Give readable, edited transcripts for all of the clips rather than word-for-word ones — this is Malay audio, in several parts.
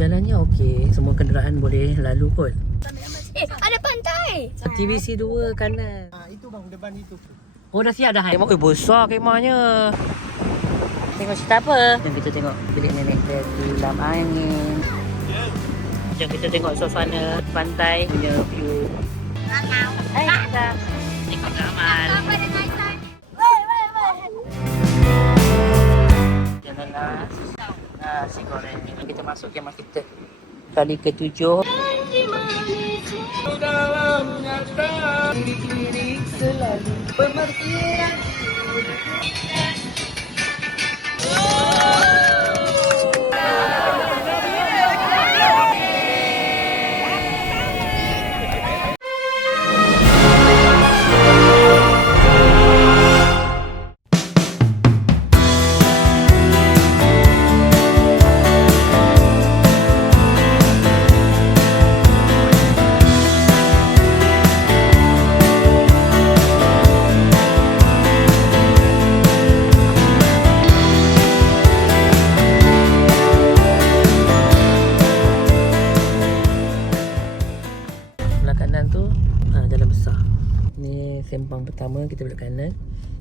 Jalannya okey, semua kenderaan boleh lalu kot. Ada pantai. TVC 2 kanan. Itu bang, depan itu. Oh dah siap dah. Kemah besar kemahnya. Tengok cerita apa? Jom kita tengok bilik nenek dia tilam angin. Jom kita tengok suasana pantai punya view. Hai kita tengok Amal. Janganlah nasi goreng. Kita masuk kemah kita kali ke-7. Dalam nyata diri selalu pengertian. Jalan besar. Ni sempang pertama, kita belok kanan.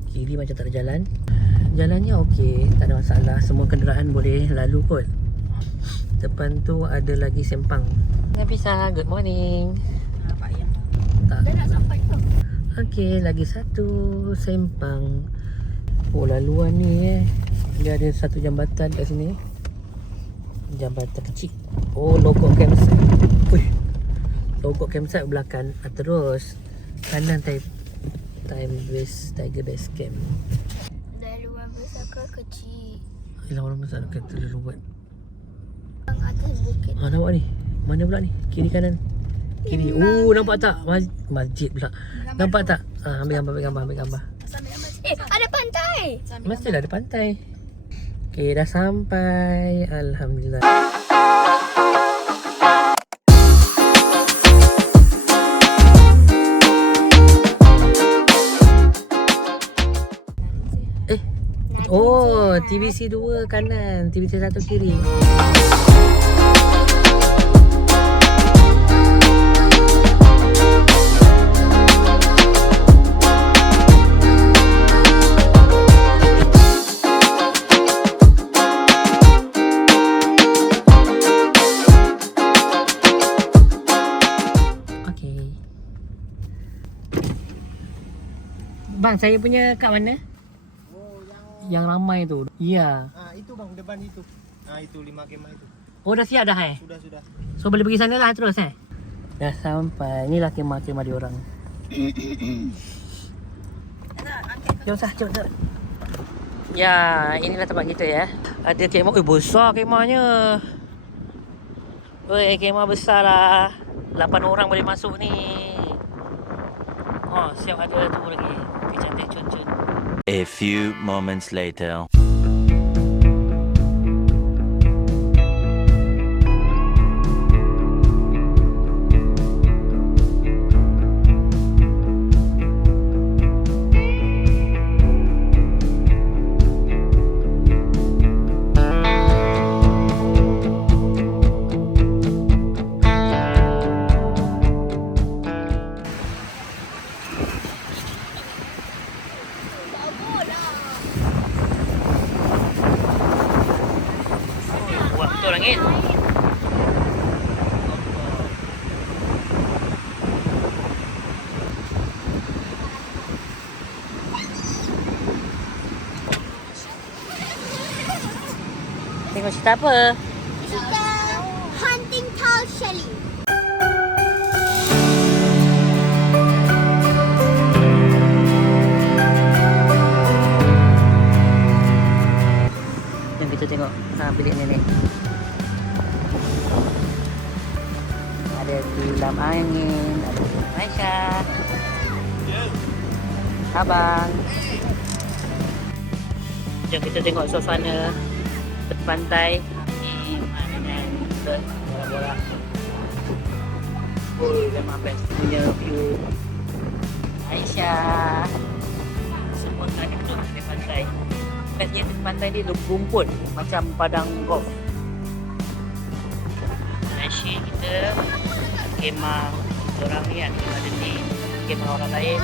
Kiri macam tak ada jalan. Jalannya okey, tak ada masalah. Semua kenderaan boleh lalu kot. Depan tu ada lagi sempang. Nafisa, good morning. Tak. Dah nak sampai tu. Okey, lagi satu sempang. Oh, laluan ni dia ada satu jambatan kat sini. Jambatan kecil. Oh, logo campsite. Wih. Logo campsite belakang. Terus kanan time base Tiger Base Camp. Dah luar besar ke kecil? Ialah orang besar kata dia buat. Yang atas bukit. Nampak ni. Mana pula ni? Kiri kanan. Kiri. Nampak tak? Masjid pula. Nampak tak? Ambil gambar. Ada pantai. Mestilah ada pantai. Okey, dah sampai. Alhamdulillah. Oh, TVC 2 kanan, TVC 1 kiri. Okey. Bang, saya punya kat mana? Yang ramai tu. Ya. Itu bang, depan itu. Itu 5 kemah itu. Oh dah siap dah Sudah. So boleh pergi sana lah terus Dah sampai. Inilah kemah-kemah diorang. Jom sah, jom. Ya, inilah tempat kita ya. Ada kemah. Besar kemahnya. Kemah besar lah. 8 orang boleh masuk ni. Oh, siap ada tu lagi. Cantik cun-cun. A few moments later. Langit. Tengok cerita apa? Kita hunting tall shelly. Jom kita tengok bilik nenek. Ada tilam angin, ada Aisyah. Abang. Jom kita tengok suasana pantai. Bola-bola. Memang best punya view. Aisyah. Semua tengah duduk di pantai. Bestnya di pantai ni rumput macam padang golf. kemah orang ni kan, kemah ada ni, kemah orang lain.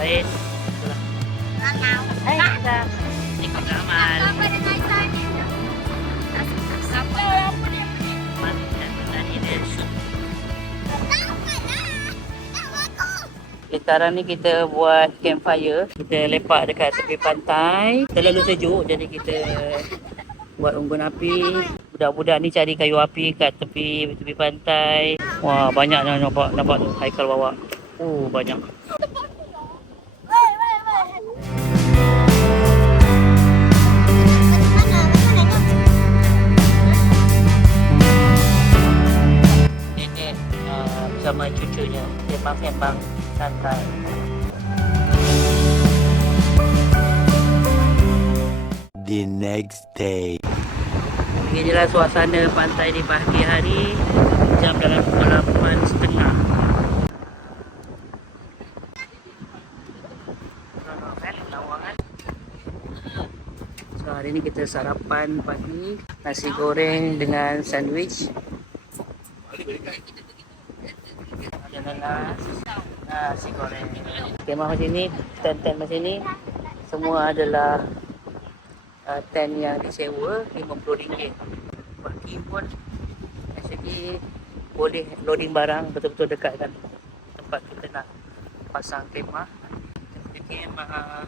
Itulah. Hai, kita ikut amal. Apa dengan sana? Apa dia? Dan ini shoot. Aku. Sekarang ni kita buat campfire. Kita lepak dekat tepi pantai. Terlalu sejuk jadi kita buat unggun api. Budak-budak ni cari kayu api kat tepi pantai. Wah, banyak nampak tu Haikal bawa. Oh, banyak. Nenek bersama cucunya sembang-sembang santai. The next day. Beginilah suasana pantai di pagi hari. Jam dalam pukul 8.30. So hari ni kita sarapan pagi. Nasi goreng dengan sandwich. Ada nanas, nasi goreng. Kemah macam ni, tent macam ni. Semua adalah tent yang disewa RM50. Parking pun actually boleh loading barang betul-betul dekat kan tempat kita nak pasang kemah. Kemah.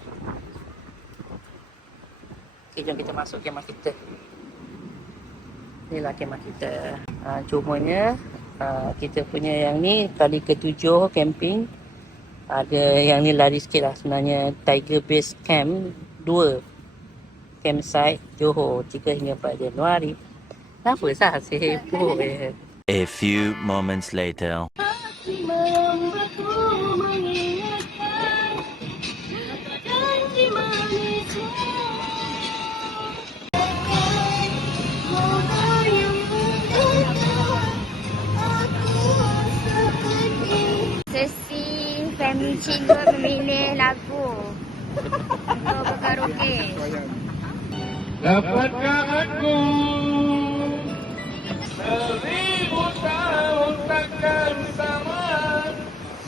Okay, jom kita masuk kemah kita. Inilah kemah kita. Cumanya kita punya yang ni kali ke-7 camping. Ada yang ni lari sikit lah sebenarnya. Tiger Base Camp 2 campsite Johor 3 hingga 4 Januari. Kenapa sah sibuk A few moments later. Sesi family children memilih lagu untuk berkaraoke. Dapatkah aku 1000 tahun takkan sama,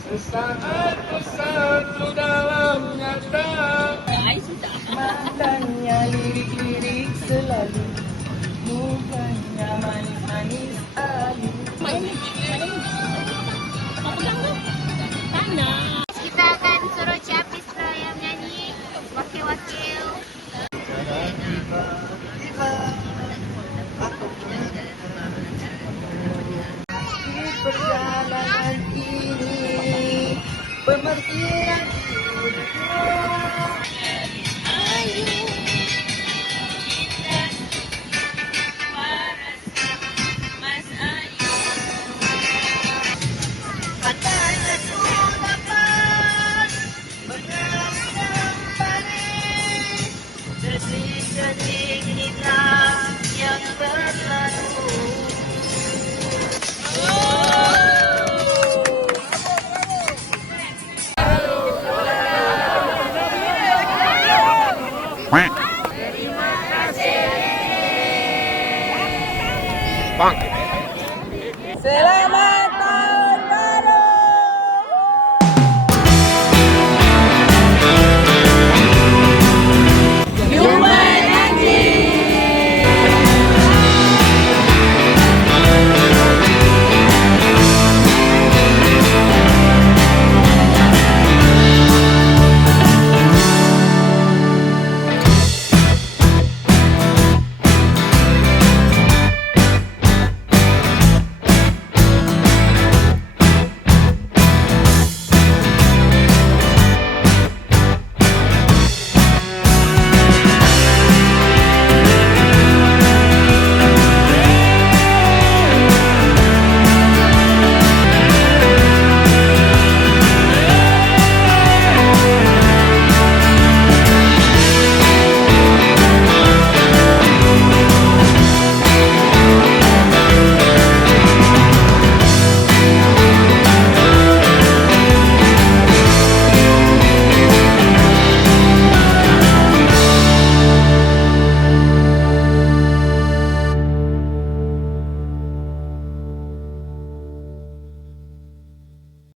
sesaat bersatu dalam nyata. Matanya lirik-lirik selalu, mukanya manis-manis alu. Kita akan suruh Cik Hafiz yang menyanyi wakil-wakil. perjalanan ini pemergian Selamat